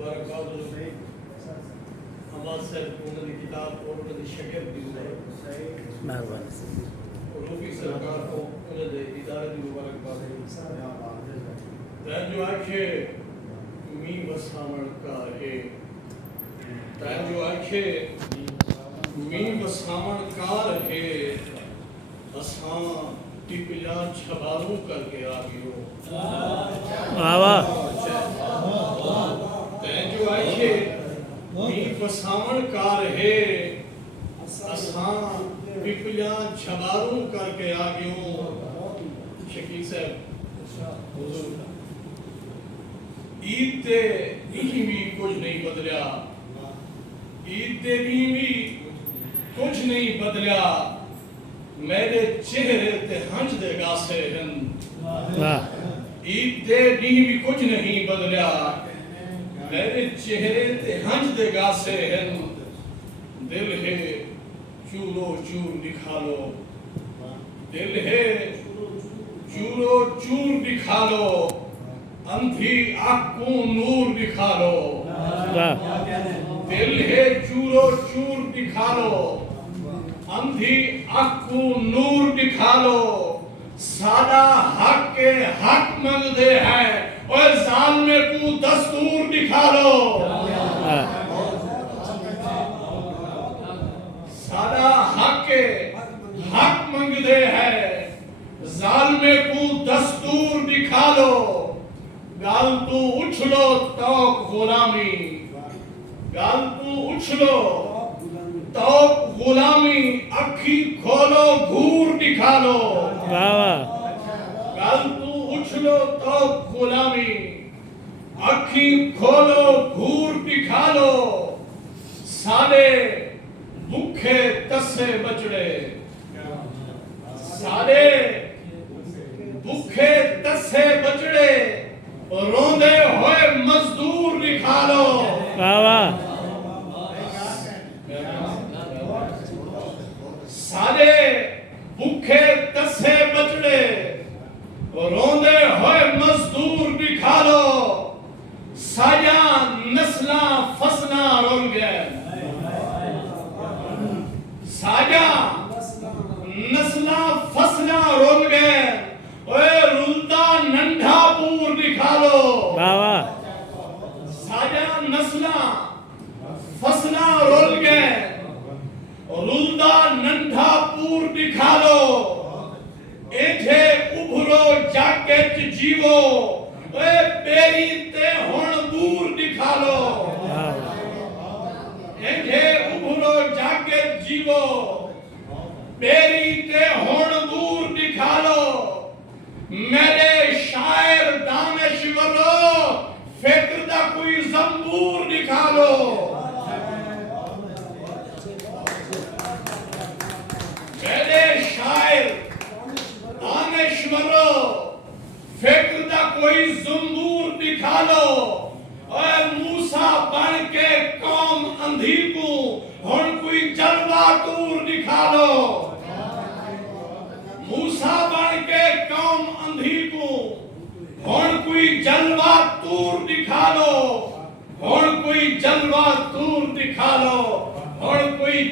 وبرکاتہ ہمارے صاحب انہوں نے کتاب اور انہوں نے شکر دی مہربانی روبی سرکار کو انہوں نے ادارے دی مبارکباد تین جو آنکھے می بسامن کا ہے تین جو آنکھے می بسامن کار ہے اساں ٹپیاں چھباروں کر کے آگیو تین جو آنکھے می بسامن کار ہے اساں ٹپیاں چھباروں کر کے آگیو شکیل صاحب حضور عید تے ہی بھی کچھ نہیں بدلیا عید تے بھی کچھ نہیں بدلیا میرے چہرے تے ہنج دے گاسے ہیں عید تے بھی کچھ نہیں بدلیا میرے چہرے تے ہنج دے گاسے ہیں دل ہے چورو چور دکھا لو دل ہے چورو چور دکھا لو اندھی آنکھ کو نور دکھا لو دل ہے چورو چور دکھا لو اندھی آنکھ کو نور دکھا لو سادہ حق کے حق مانگ دے ہیں اور ظالمے کو دستور دکھا لو سادہ حق کے حق مانگ دے ہیں ظالمے کو دستور دکھا لو گال تو اچھلو توق غلامی گال تو اچھلو توق غلامی اکھی کھولو گھور دکھا لو گال تو اچھلو توق غلامی اکھی کھولو گھور دکھا لو سالے بکھے تسے بچڑے سالے بکھے تسے بچڑے روندے ہوئے مزدور دکھا لو سارے بکھے تسے بچڑے روندے ہوئے مزدور دکھا لو سایاں نسلاں فصلاں رول گئے سایاں نسلاں فصلاں رول گئے اوے رلدہ ننڈھا پور دکھا لو سایاں نسلاں فصلاں رول گئے رلدہ ننڈھا پور دکھا لو ایٹھے ابھرو جاکٹ جیو اے بیری تے ہون دور دکھا لو ایٹھے ابھرو جاکٹ جیو بیری تے ہون دور دکھا لو میرے شاعر دانشورو فکر دا کوئی زنبور دکھا لو میرے شاعر دانشورو فکر دا کوئی زنبور دکھا لو اے موسیٰ بن کے قوم اندھی کو ہن کوئی جلوہ تور دکھا لو موسیٰ بن کے قوم اندھی کو ہن کوئی جلوہ تور دکھا لو ہن کوئی جلوہ تور دکھا لو ہن کوئی